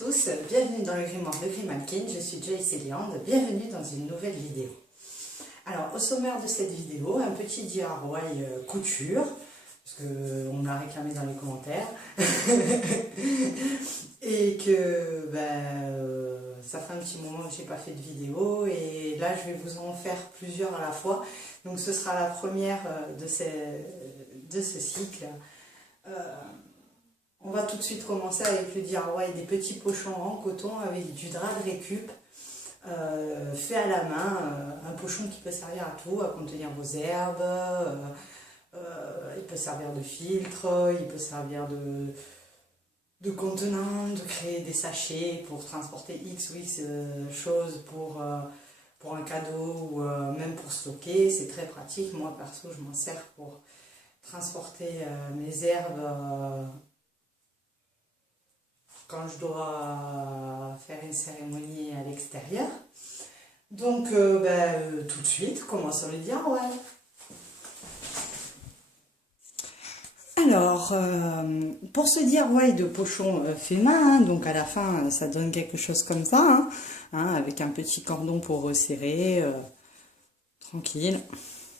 tous, bienvenue dans le grimoire de Grimalkin, je suis Joyce Eliande, bienvenue dans une nouvelle vidéo. Alors au sommaire de cette vidéo, un petit DIY couture, parce qu'on me l'a réclamé dans les commentaires, et que ça fait un petit moment que je n'ai pas fait de vidéo, et là je vais vous en faire plusieurs à la fois, donc ce sera la première de ce cycle. On va tout de suite commencer avec le DIY des petits pochons en coton avec du drap de récup fait à la main, un pochon qui peut servir à tout, à contenir vos herbes, il peut servir de filtre, il peut servir de contenant, de créer des sachets pour transporter X ou X choses pour un cadeau ou même pour stocker, c'est très pratique. Moi perso je m'en sers pour transporter mes herbes quand je dois faire une cérémonie à l'extérieur. Donc tout de suite, commençons le DIY. Alors, pour ce DIY de pochon fait main, donc à la fin ça donne quelque chose comme ça, avec un petit cordon pour resserrer, tranquille,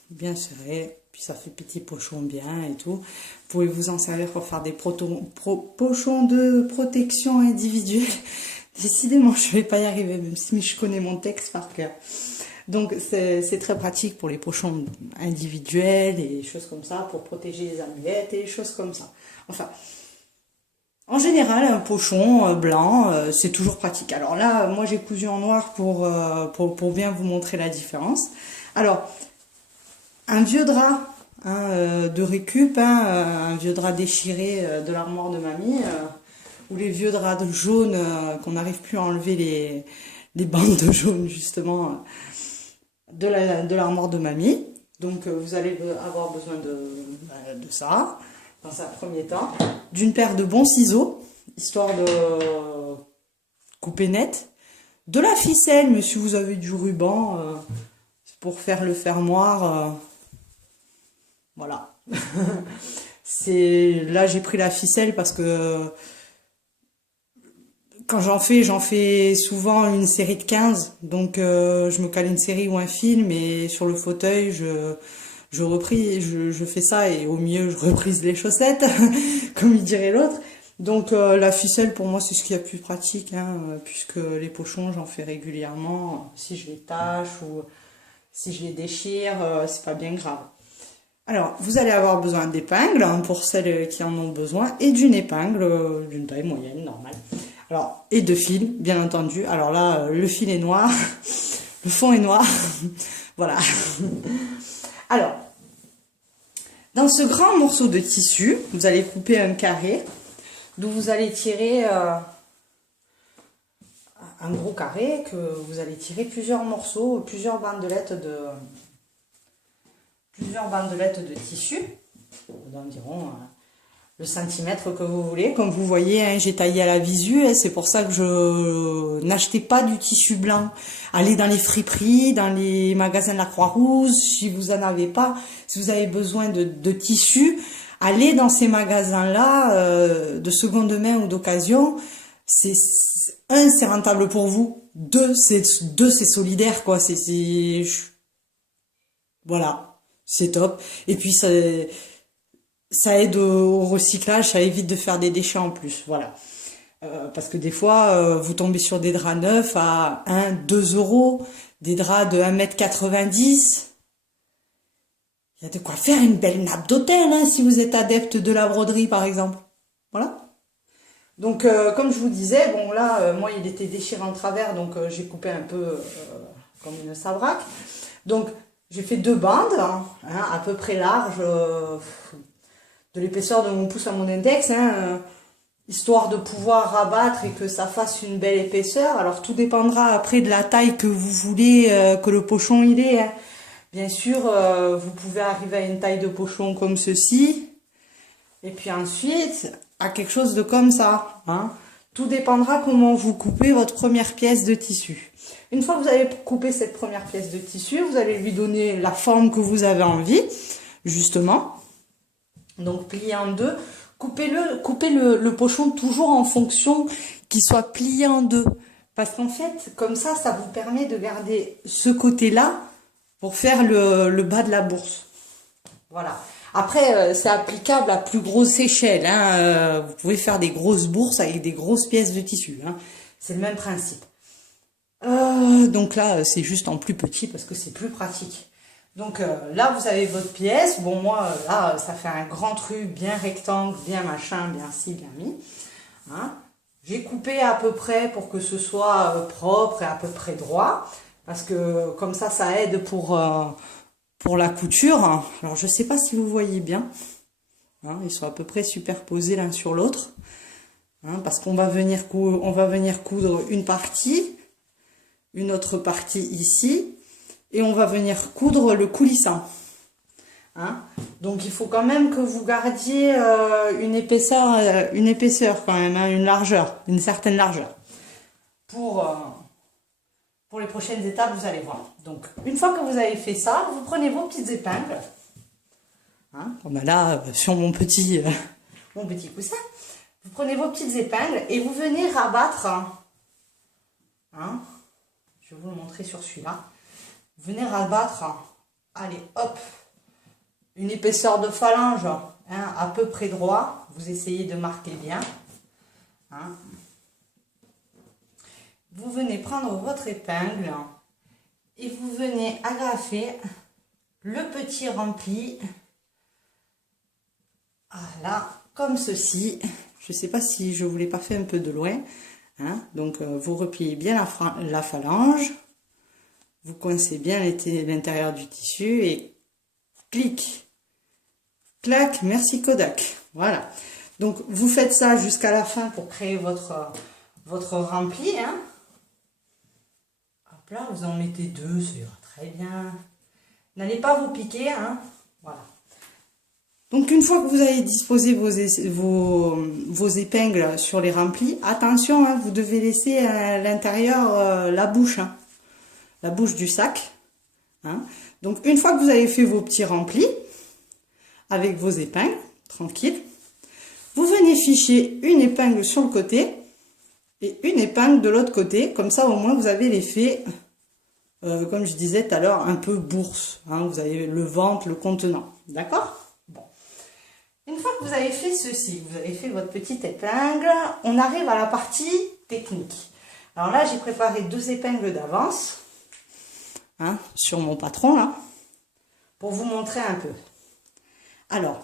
bien serré. Puis ça fait petit pochon bien et tout. Vous pouvez vous en servir pour faire des pochons de protection individuelle. Décidément, je ne vais pas y arriver, même si je connais mon texte par cœur. Donc c'est très pratique pour les pochons individuels et des choses comme ça, pour protéger les amulettes et des choses comme ça. Enfin, en général, un pochon blanc, c'est toujours pratique. Alors là, moi j'ai cousu en noir pour bien vous montrer la différence. Alors, un vieux drap de récup, un vieux drap déchiré de l'armoire de mamie, ou les vieux draps jaunes qu'on n'arrive plus à enlever les bandes de jaune justement de l'armoire de mamie. Donc vous allez avoir besoin de ça dans un premier temps, d'une paire de bons ciseaux, histoire de couper net, de la ficelle, mais si vous avez du ruban, pour faire le fermoir, voilà. Là j'ai pris la ficelle parce que quand j'en fais souvent une série de 15, donc je me cale une série ou un film et sur le fauteuil je fais ça et au mieux je reprise les chaussettes comme il dirait l'autre. Donc la ficelle pour moi c'est ce qu'il y a de plus pratique, puisque les pochons j'en fais régulièrement, si je les tâche ou si je les déchire, c'est pas bien grave. Alors, vous allez avoir besoin d'épingles, pour celles qui en ont besoin, et d'une épingle d'une taille moyenne, normale. Alors, et de fil, bien entendu. Alors là, le fil est noir, le fond est noir, voilà. Alors, dans ce grand morceau de tissu, vous allez couper un carré, d'où vous allez tirer un gros carré, que vous allez tirer plusieurs morceaux, plusieurs bandelettes de tissu, d'environ le centimètre que vous voulez. Comme vous voyez, j'ai taillé à la visu, c'est pour ça que je n'achetais pas du tissu blanc. Allez dans les friperies, dans les magasins de la Croix-Rouge, si vous en avez pas, si vous avez besoin de tissu, allez dans ces magasins-là de seconde main ou d'occasion. C'est rentable pour vous. Deux, c'est solidaire, quoi. Voilà. C'est top. Et puis ça aide au recyclage, ça évite de faire des déchets en plus. Voilà. Parce que des fois, vous tombez sur des draps neufs à 1-2 euros, des draps de 1,90 m. Il y a de quoi faire une belle nappe d'hôtel, si vous êtes adepte de la broderie par exemple. Voilà. Donc comme je vous disais, bon là, moi il était déchiré en travers, donc j'ai coupé un peu comme une sabraque. Donc j'ai fait 2 bandes, à peu près larges, de l'épaisseur de mon pouce à mon index, histoire de pouvoir rabattre et que ça fasse une belle épaisseur. Alors tout dépendra après de la taille que vous voulez que le pochon il ait. Bien sûr, vous pouvez arriver à une taille de pochon comme ceci, et puis ensuite à quelque chose de comme ça. Tout dépendra comment vous coupez votre première pièce de tissu. Une fois que vous avez coupé cette première pièce de tissu, vous allez lui donner la forme que vous avez envie, justement. Donc plier en deux, coupez le pochon toujours en fonction qu'il soit plié en deux. Parce qu'en fait, comme ça vous permet de garder ce côté-là pour faire le bas de la bourse. Voilà. Après, c'est applicable à plus grosse échelle. Hein. Vous pouvez faire des grosses bourses avec des grosses pièces de tissu. Hein. C'est le même principe. Donc là, c'est juste en plus petit parce que c'est plus pratique. Donc là, vous avez votre pièce. Bon, moi, là, ça fait un grand truc, bien rectangle, bien machin, bien ci, bien mi. Hein. J'ai coupé à peu près pour que ce soit propre et à peu près droit. Parce que comme ça aide pour la couture. Alors, je ne sais pas si vous voyez bien. Hein, ils sont à peu près superposés l'un sur l'autre. Hein, parce qu'on va venir coudre une partie, une autre partie ici. Et on va venir coudre le coulissant. Hein, donc, il faut quand même que vous gardiez une épaisseur quand même, hein, une largeur, une certaine largeur. Pour les prochaines étapes, vous allez voir. Donc, une fois que vous avez fait ça, vous prenez vos petites épingles. Hein, comme là, sur mon petit coussin. Vous prenez vos petites épingles et vous venez rabattre. Hein, je vais vous le montrer sur celui-là. Vous venez rabattre, allez, hop, une épaisseur de phalange, hein, à peu près droit. Vous essayez de marquer bien. Hein. Vous venez prendre votre épingle et vous venez agrafer le petit rempli. Voilà, comme ceci. Je ne sais pas si je vous l'ai pas fait un peu de loin. Hein. Donc, vous repliez bien la phalange. Vous coincez bien l'intérieur du tissu et clic, clac, merci Kodak. Voilà. Donc, vous faites ça jusqu'à la fin pour créer votre rempli. Hein. Hop là, vous en mettez deux, ça ira très bien. N'allez pas vous piquer. Hein. Voilà. Donc, une fois que vous avez disposé vos épingles sur les remplis, attention, hein, vous devez laisser à l'intérieur la bouche. Hein. La bouche du sac. Hein. Donc, une fois que vous avez fait vos petits remplis, avec vos épingles, tranquille, vous venez ficher une épingle sur le côté et une épingle de l'autre côté. Comme ça, au moins, vous avez l'effet, comme je disais tout à l'heure, un peu bourse. Hein. Vous avez le ventre, le contenant. D'accord? Bon. Une fois que vous avez fait ceci, vous avez fait votre petite épingle, on arrive à la partie technique. Alors là, j'ai préparé 2 épingles d'avance. Hein, sur mon patron là, pour vous montrer un peu. Alors,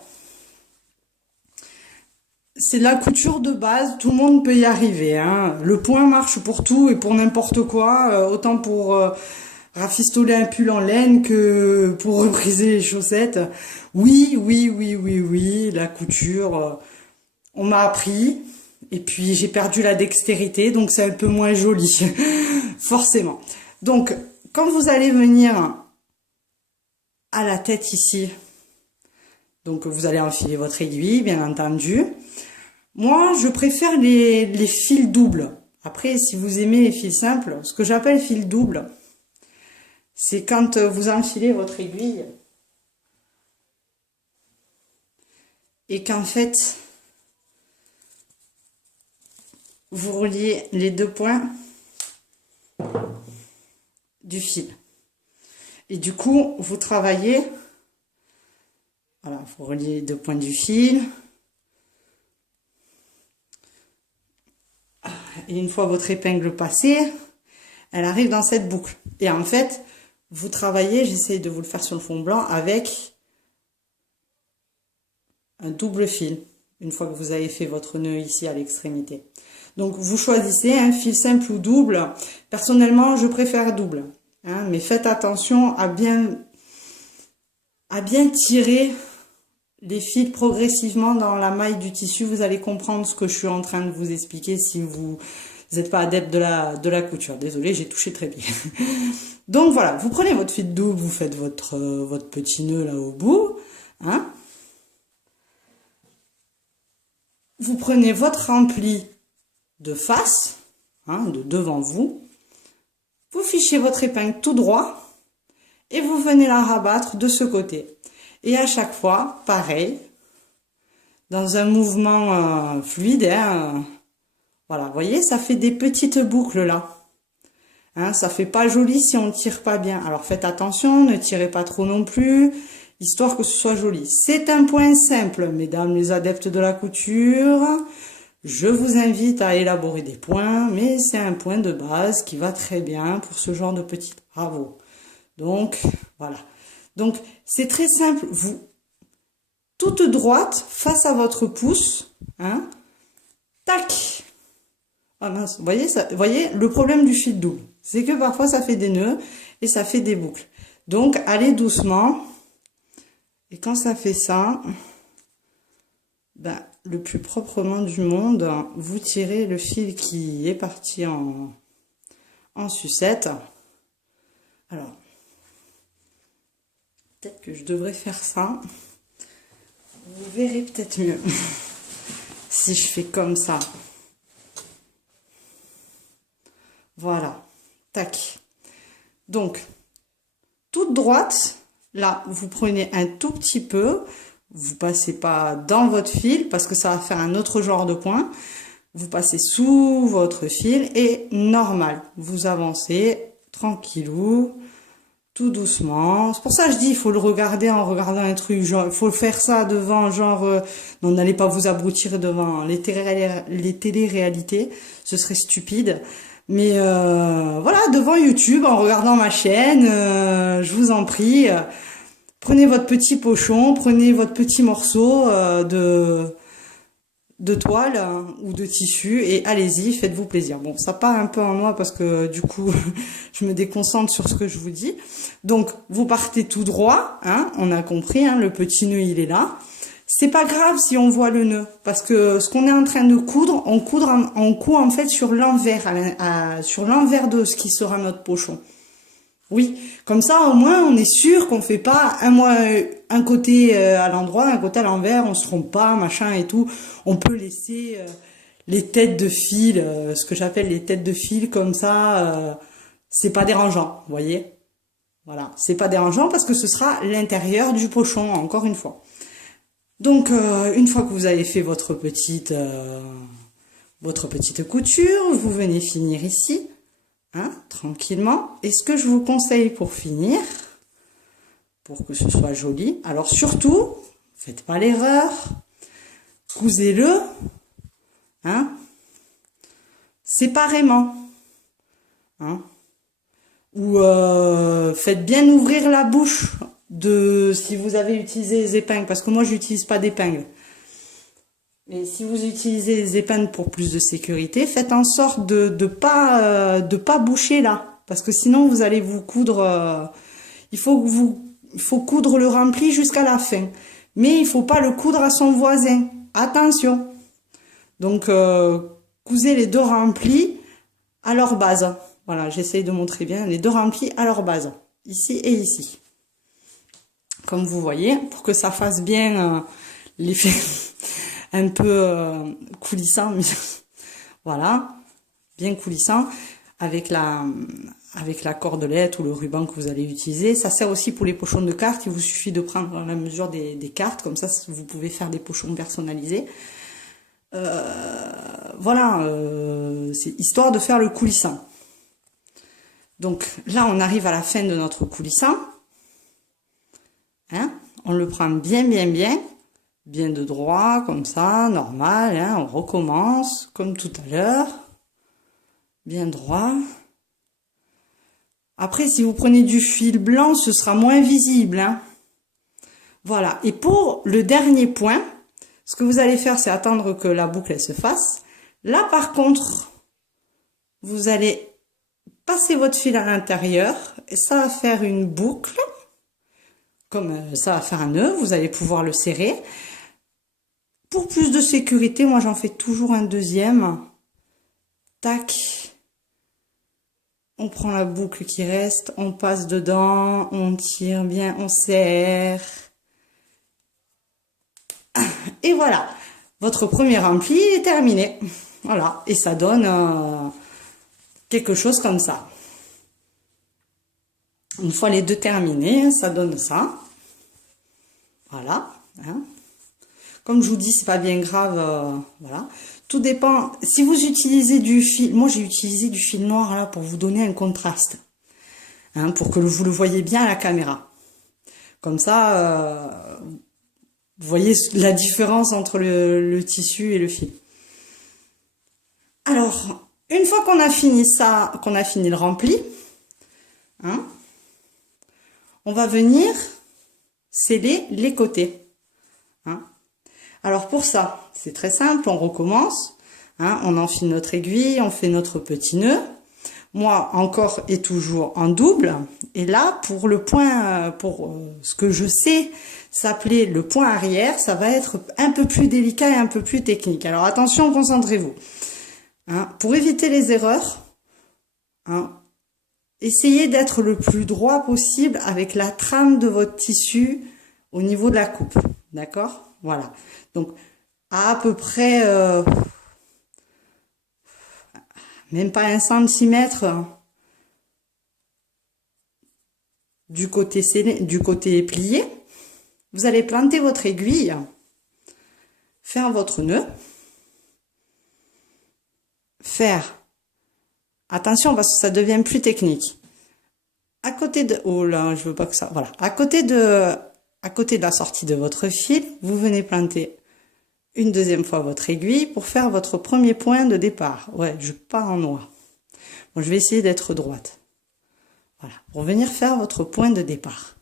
c'est la couture de base, tout le monde peut y arriver. Hein. Le point marche pour tout et pour n'importe quoi, autant pour rafistoler un pull en laine que pour repriser les chaussettes. Oui, la couture, on m'a appris et puis j'ai perdu la dextérité, donc c'est un peu moins joli, forcément. Donc, quand vous allez venir à la tête ici, donc vous allez enfiler votre aiguille, bien entendu. Moi, je préfère les fils doubles. Après, si vous aimez les fils simples, ce que j'appelle fil double, c'est quand vous enfilez votre aiguille et qu'en fait, vous reliez les 2 points du fil. Et du coup, vous travaillez, voilà, vous reliez les 2 points du fil. Et une fois votre épingle passée, elle arrive dans cette boucle. Et en fait, vous travaillez, j'essaie de vous le faire sur le fond blanc, avec un double fil. Une fois que vous avez fait votre nœud ici à l'extrémité. Donc, vous choisissez un fil simple ou double. Personnellement, je préfère double. Hein, mais faites attention à bien tirer les fils progressivement dans la maille du tissu. Vous allez comprendre ce que je suis en train de vous expliquer si vous n'êtes pas adepte de la couture. Désolée, j'ai touché très bien. Donc voilà, vous prenez votre fil double, vous faites votre petit nœud là au bout. Hein. Vous prenez votre rempli de face, hein, de devant vous. Vous fichez votre épingle tout droit et vous venez la rabattre de ce côté. Et à chaque fois, pareil, dans un mouvement fluide, hein, Voilà, vous voyez, ça fait des petites boucles là. Hein, ça fait pas joli si on ne tire pas bien. Alors faites attention, ne tirez pas trop non plus, histoire que ce soit joli. C'est un point simple, mesdames les adeptes de la couture. Je vous invite à élaborer des points, mais c'est un point de base qui va très bien pour ce genre de petits travaux. Donc, voilà. Donc, c'est très simple. Vous, toute droite, face à votre pouce, hein, tac. Ah mince, vous voyez, le problème du fil double, c'est que parfois ça fait des nœuds et ça fait des boucles. Donc, allez doucement. Et quand ça fait ça, ben, le plus proprement du monde, vous tirez le fil qui est parti en sucette. Alors, peut-être que je devrais faire ça. Vous verrez peut-être mieux si je fais comme ça. Voilà, tac. Donc, toute droite, là, vous prenez un tout petit peu, vous passez pas dans votre fil parce que ça va faire un autre genre de point. Vous passez sous votre fil et normal, vous avancez tranquillou, tout doucement. C'est pour ça que je dis, il faut le regarder en regardant un truc, genre, il faut faire ça devant, genre, non, n'allez pas vous abrutir devant les téléréalités, ce serait stupide. Mais voilà, devant YouTube, en regardant ma chaîne, je vous en prie, prenez votre petit pochon, prenez votre petit morceau de toile ou de tissu et allez-y, faites-vous plaisir. Bon, ça part un peu en noix parce que du coup, je me déconcentre sur ce que je vous dis. Donc, vous partez tout droit, hein, on a compris, hein, le petit nœud, il est là. C'est pas grave si on voit le nœud, parce que ce qu'on est en train de coudre, on coud en fait sur l'envers, sur l'envers de ce qui sera notre pochon. Oui, comme ça au moins on est sûr qu'on fait pas un côté à l'endroit, un côté à l'envers, on se trompe pas, machin et tout. On peut laisser les têtes de fil, ce que j'appelle les têtes de fil comme ça, c'est pas dérangeant, vous voyez. Voilà, c'est pas dérangeant parce que ce sera l'intérieur du pochon, encore une fois. Donc, une fois que vous avez fait votre petite couture, vous venez finir ici, hein, tranquillement. Et ce que je vous conseille pour finir, pour que ce soit joli, alors surtout, faites pas l'erreur, cousez-le, hein, séparément, hein, ou faites bien ouvrir la bouche si vous avez utilisé les épingles, parce que moi j'utilise pas d'épingles. Mais si vous utilisez les épingles pour plus de sécurité, faites en sorte de pas boucher là, parce que sinon vous allez vous coudre. Il faut coudre le rempli jusqu'à la fin, mais il faut pas le coudre à son voisin. Attention. Donc cousez les deux remplis à leur base. Voilà, j'essaye de montrer bien les deux remplis à leur base, ici et ici. Comme vous voyez, pour que ça fasse bien l'effet un peu coulissant, voilà, bien coulissant, avec la cordelette ou le ruban que vous allez utiliser. Ça sert aussi pour les pochons de cartes, il vous suffit de prendre la mesure des cartes, comme ça vous pouvez faire des pochons personnalisés. Voilà, c'est histoire de faire le coulissant. Donc là, on arrive à la fin de notre coulissant. Hein, on le prend bien de droit, comme ça, normal, hein, on recommence, comme tout à l'heure, bien droit. Après, si vous prenez du fil blanc, ce sera moins visible, hein. Voilà, et pour le dernier point, ce que vous allez faire, c'est attendre que la boucle elle se fasse. Là, par contre, vous allez passer votre fil à l'intérieur, et ça va faire une boucle. Comme ça va faire un nœud, vous allez pouvoir le serrer. Pour plus de sécurité, moi j'en fais toujours un deuxième. Tac. On prend la boucle qui reste, on passe dedans, on tire bien, on serre. Et voilà, votre premier rempli est terminé. Voilà, et ça donne quelque chose comme ça. Une fois les deux terminés, ça donne ça. Voilà. Hein. Comme je vous dis, c'est pas bien grave. Voilà. Tout dépend. Si vous utilisez du fil, moi j'ai utilisé du fil noir là pour vous donner un contraste, hein, pour que vous le voyez bien à la caméra. Comme ça, vous voyez la différence entre le tissu et le fil. Alors, une fois qu'on a fini ça, qu'on a fini le rempli, hein, on va venir sceller les côtés. Hein. Alors pour ça, c'est très simple, on recommence. Hein, on enfile notre aiguille, on fait notre petit nœud. Moi, encore et toujours en double. Et là, pour le point, pour ce que je sais s'appeler le point arrière, ça va être un peu plus délicat et un peu plus technique. Alors attention, concentrez-vous. Hein, pour éviter les erreurs, hein, essayez d'être le plus droit possible avec la trame de votre tissu au niveau de la coupe. D'accord? Voilà. Donc, à peu près, même pas 1 centimètre du côté scellé, du côté plié, vous allez planter votre aiguille, faire votre nœud, faire, attention parce que ça devient plus technique, à côté de, oh là, je veux pas que ça, voilà, à côté de la sortie de votre fil, vous venez planter une deuxième fois votre aiguille pour faire votre premier point de départ. Ouais, je pars en noir. Bon, je vais essayer d'être droite. Voilà, pour venir faire votre point de départ.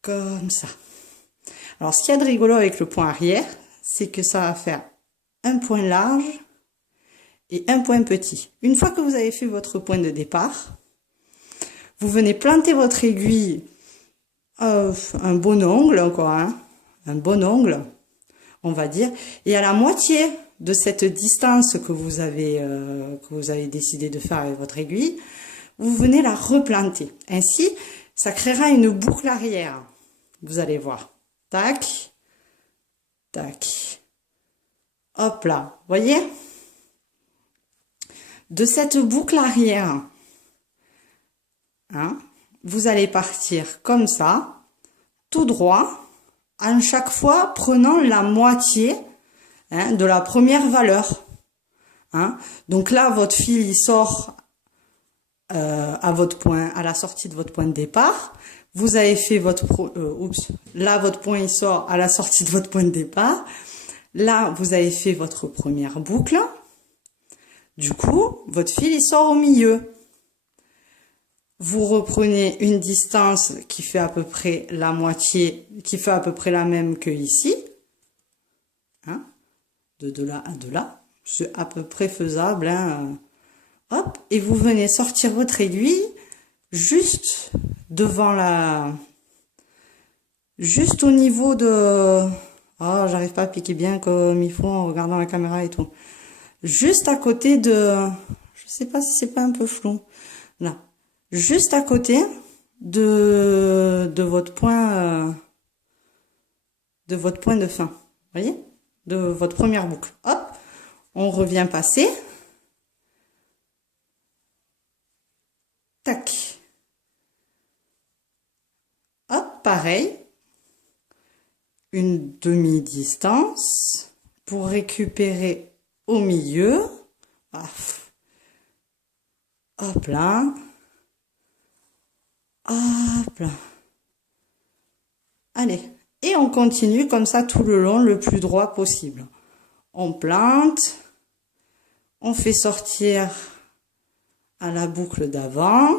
Comme ça. Alors, ce qu'il y a de rigolo avec le point arrière, c'est que ça va faire un point large et un point petit. Une fois que vous avez fait votre point de départ, vous venez planter votre aiguille un bon ongle, quoi, hein, un bon ongle, on va dire, et à la moitié de cette distance que vous avez décidé de faire avec votre aiguille, vous venez la replanter. Ainsi, ça créera une boucle arrière. Vous allez voir. Tac, tac. Hop là, voyez? De cette boucle arrière, hein, vous allez partir comme ça, tout droit, à chaque fois prenant la moitié, hein, de la première valeur. Hein. Donc là, votre fil il sort à votre point, à la sortie de votre point de départ. Vous avez fait votre là votre point il sort à la sortie de votre point de départ. Là, vous avez fait votre première boucle. Du coup, votre fil il sort au milieu. Vous reprenez une distance qui fait à peu près la moitié, qui fait à peu près la même que ici. Hein, de là à de là. C'est à peu près faisable. Hein. Hop, et vous venez sortir votre aiguille juste devant la... Juste au niveau de... Oh, j'arrive pas à piquer bien comme il faut en regardant la caméra et tout. Juste à côté de... Je sais pas si c'est pas un peu flou. Là. Juste à côté de votre point de fin. Vous voyez? De votre première boucle. Hop, on revient passer. Tac. Hop, pareil. Une demi-distance pour récupérer au milieu. Paf. Hop là. Hop là. Allez. Et on continue comme ça tout le long, le plus droit possible. On plante. On fait sortir à la boucle d'avant.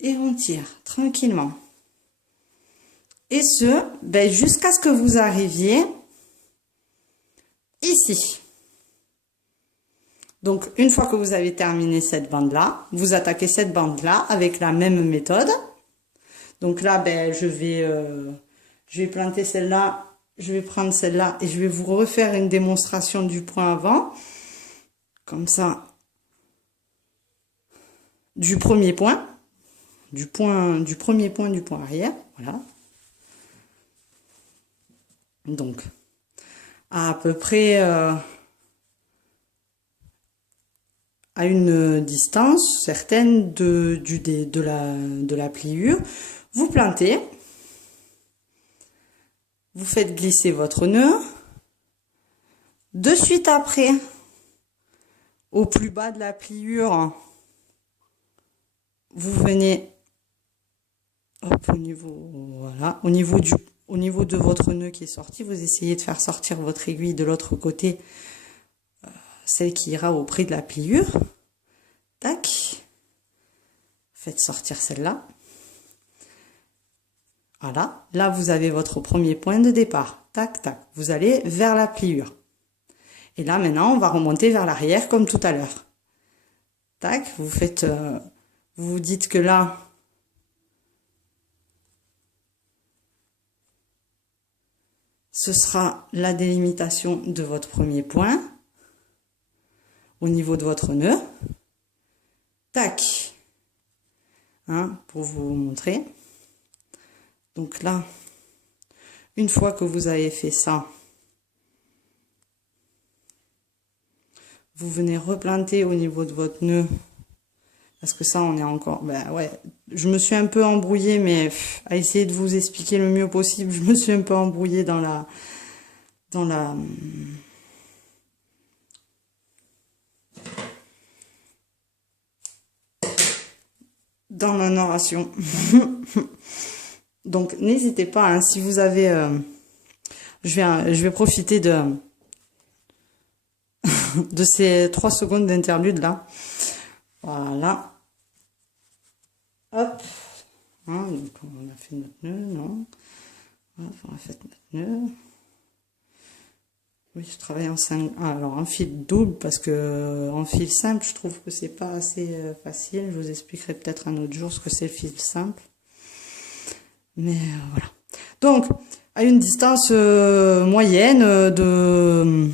Et on tire tranquillement. Et ce, ben, jusqu'à ce que vous arriviez ici. Donc, une fois que vous avez terminé cette bande-là, vous attaquez cette bande-là avec la même méthode. Donc là, ben, je vais planter celle-là, je vais prendre celle-là et je vais vous refaire une démonstration du point avant. Comme ça, du premier point. Du premier point du point arrière, voilà. Donc, à peu près à une distance certaine de la pliure, Vous plantez. Vous faites glisser votre nœud. De suite après, au plus bas de la pliure, vous venez hop, au niveau, voilà, au niveau de votre nœud qui est sorti, vous essayez de faire sortir votre aiguille de l'autre côté, celle qui ira au près de la pliure. Tac. Faites sortir celle-là. Voilà. Là, vous avez votre premier point de départ. Tac, tac. Vous allez vers la pliure. Et là, maintenant, on va remonter vers l'arrière comme tout à l'heure. Tac. Vous faites, vous vous dites que là, ce sera la délimitation de votre premier point au niveau de votre nœud. Tac. Hein, pour vous montrer. Donc là, une fois que vous avez fait ça, vous venez replanter au niveau de votre nœud. Parce que ça, on est encore... Ben ouais, je me suis un peu embrouillée, mais à essayer de vous expliquer le mieux possible, je me suis un peu embrouillée dans la narration. Donc, n'hésitez pas, hein, si vous avez... je vais profiter de ces 3 secondes d'interlude là. Voilà. Hop. Hein, donc, on a fait notre nœud, non. Hop, on a fait notre nœud. Oui, je travaille en 5... alors, en fil double, parce que en fil simple, je trouve que c'est pas assez facile. Je vous expliquerai peut-être un autre jour ce que c'est le fil simple. Mais voilà. Donc, à une distance moyenne de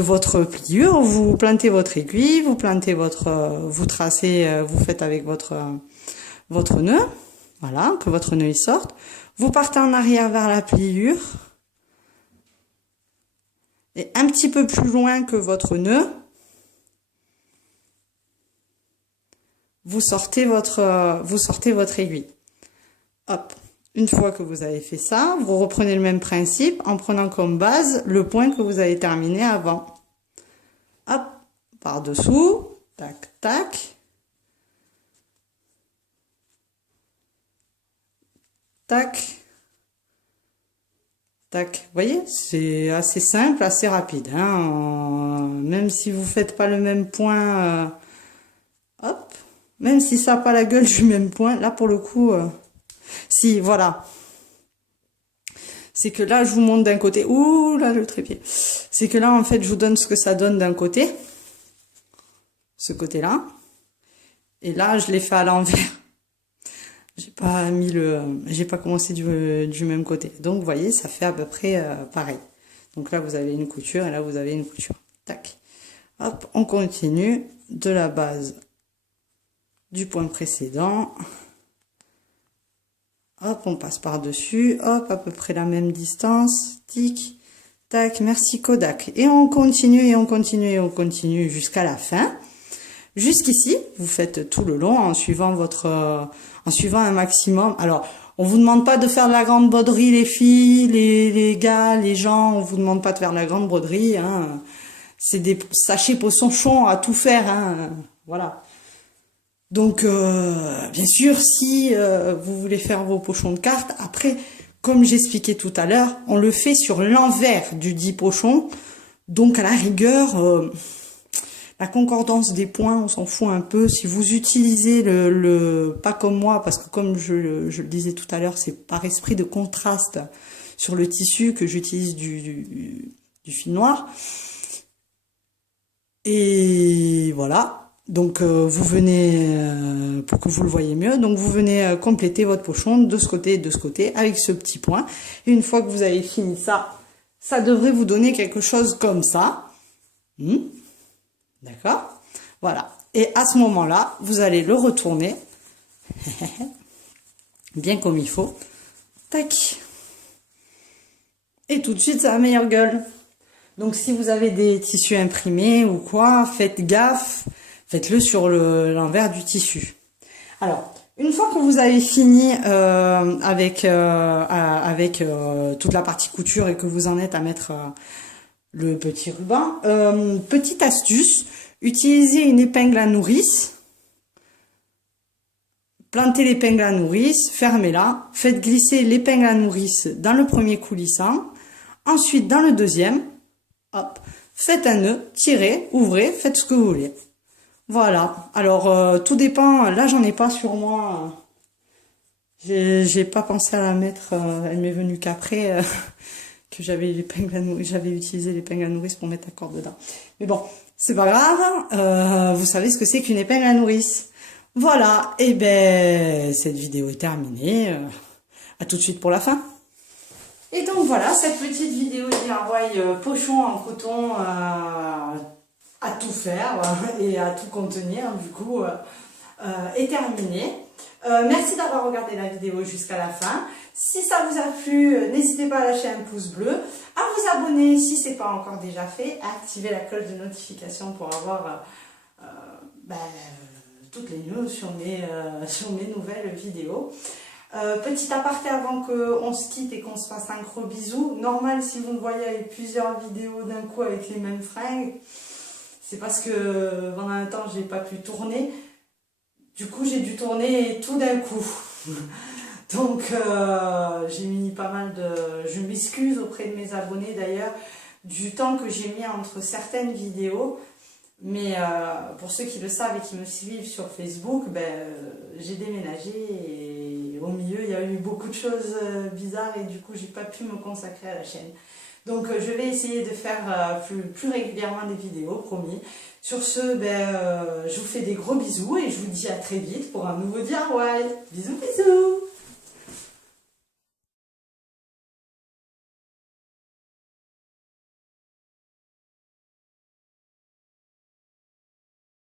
votre pliure, vous plantez votre aiguille, vous plantez vous tracez, vous faites avec votre nœud, voilà, que votre nœud il sorte. Vous partez en arrière vers la pliure. Et un petit peu plus loin que votre nœud, vous sortez votre aiguille. Hop. Une fois que vous avez fait ça, vous reprenez le même principe en prenant comme base le point que vous avez terminé avant. Hop, par-dessous, tac, tac. Tac. Tac. Vous voyez, c'est assez simple, assez rapide. Hein. Même si vous faites pas le même point, hop, même si ça n'a pas la gueule du même point, là pour le coup... si, voilà. C'est que là, je vous montre d'un côté. Ouh, là, le trépied. C'est que là, en fait, je vous donne ce que ça donne d'un côté. Ce côté-là. Et là, je l'ai fait à l'envers. J'ai pas commencé du même côté. Donc, vous voyez, ça fait à peu près pareil. Donc là, vous avez une couture et là, vous avez une couture. Tac. Hop, on continue de la base du point précédent. Hop, on passe par-dessus. Hop, à peu près la même distance. Tic, tac, merci Kodak. Et on continue, et on continue, et on continue jusqu'à la fin. Jusqu'ici, vous faites tout le long en suivant un maximum. Alors, on vous demande pas de faire de la grande broderie, les filles, les gars, les gens. On vous demande pas de faire de la grande broderie. Hein. C'est des sachets pochons à tout faire. Hein. Voilà. Donc, bien sûr, si vous voulez faire vos pochons de cartes, après, comme j'expliquais tout à l'heure, on le fait sur l'envers du dit pochon. Donc, à la rigueur, la concordance des points, on s'en fout un peu. Si vous utilisez pas comme moi, parce que comme je le disais tout à l'heure, c'est par esprit de contraste sur le tissu que j'utilise du fil noir. Et voilà. Donc, vous venez, pour que vous le voyez mieux, donc vous venez compléter votre pochon de ce côté et de ce côté avec ce petit point. Et une fois que vous avez fini ça, ça devrait vous donner quelque chose comme ça. D'accord? Voilà. Et à ce moment-là, vous allez le retourner. Bien comme il faut. Tac. Et tout de suite, ça a meilleure gueule. Donc, si vous avez des tissus imprimés ou quoi, faites gaffe. Faites-le sur l'envers du tissu. Alors, Une fois que vous avez fini avec toute la partie couture et que vous en êtes à mettre le petit ruban, petite astuce, utilisez une épingle à nourrice, plantez l'épingle à nourrice, fermez-la, faites glisser l'épingle à nourrice dans le premier coulissant, ensuite dans le deuxième, hop, faites un nœud, tirez, ouvrez, faites ce que vous voulez. Voilà, alors tout dépend, là j'en ai pas sur moi, j'ai pas pensé à la mettre, elle m'est venue qu'après que j'avais l'épingle à nourrice, j'avais utilisé l'épingle à nourrice pour mettre la corde dedans. Mais bon, c'est pas grave, vous savez ce que c'est qu'une épingle à nourrice. Voilà, et ben cette vidéo est terminée, à tout de suite pour la fin. Et donc voilà, cette petite vidéo DIY pochon en coton à tout faire et à tout contenir, du coup, est terminée. Merci d'avoir regardé la vidéo jusqu'à la fin. Si ça vous a plu, n'hésitez pas à lâcher un pouce bleu, à vous abonner si ce n'est pas encore déjà fait, à activer la cloche de notification pour avoir toutes les news sur mes nouvelles vidéos. Petit aparté avant qu'on se quitte et qu'on se fasse un gros bisou. Normal, si vous me voyez avec plusieurs vidéos d'un coup avec les mêmes fringues, c'est parce que pendant un temps, j'ai pas pu tourner. Du coup, j'ai dû tourner tout d'un coup. Donc, j'ai mis pas mal de... Je m'excuse auprès de mes abonnés d'ailleurs du temps que j'ai mis entre certaines vidéos. Mais pour ceux qui le savent et qui me suivent sur Facebook, j'ai déménagé et au milieu, il y a eu beaucoup de choses bizarres et du coup, j'ai pas pu me consacrer à la chaîne. Donc, je vais essayer de faire plus régulièrement des vidéos, promis. Sur ce, je vous fais des gros bisous et je vous dis à très vite pour un nouveau DIY. Bisous, bisous!